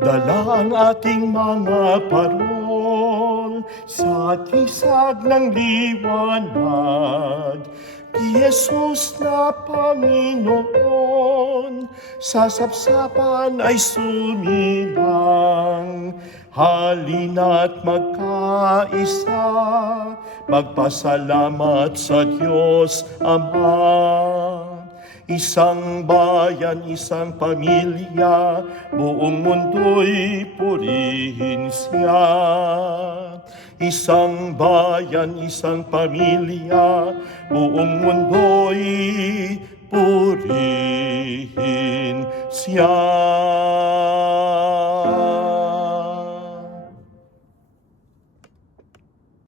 Dala ang ating mga parol sa kisag ng liwanag. Di Jesus na Panginoon, sa sapsapan ay sumilang. Halina't magkaisa, magpasalamat sa Diyos Ama. Isang bayan, isang pamilya, buong mundo'y purihin siya. Isang bayan, isang pamilya, buong mundo'y purihin siya.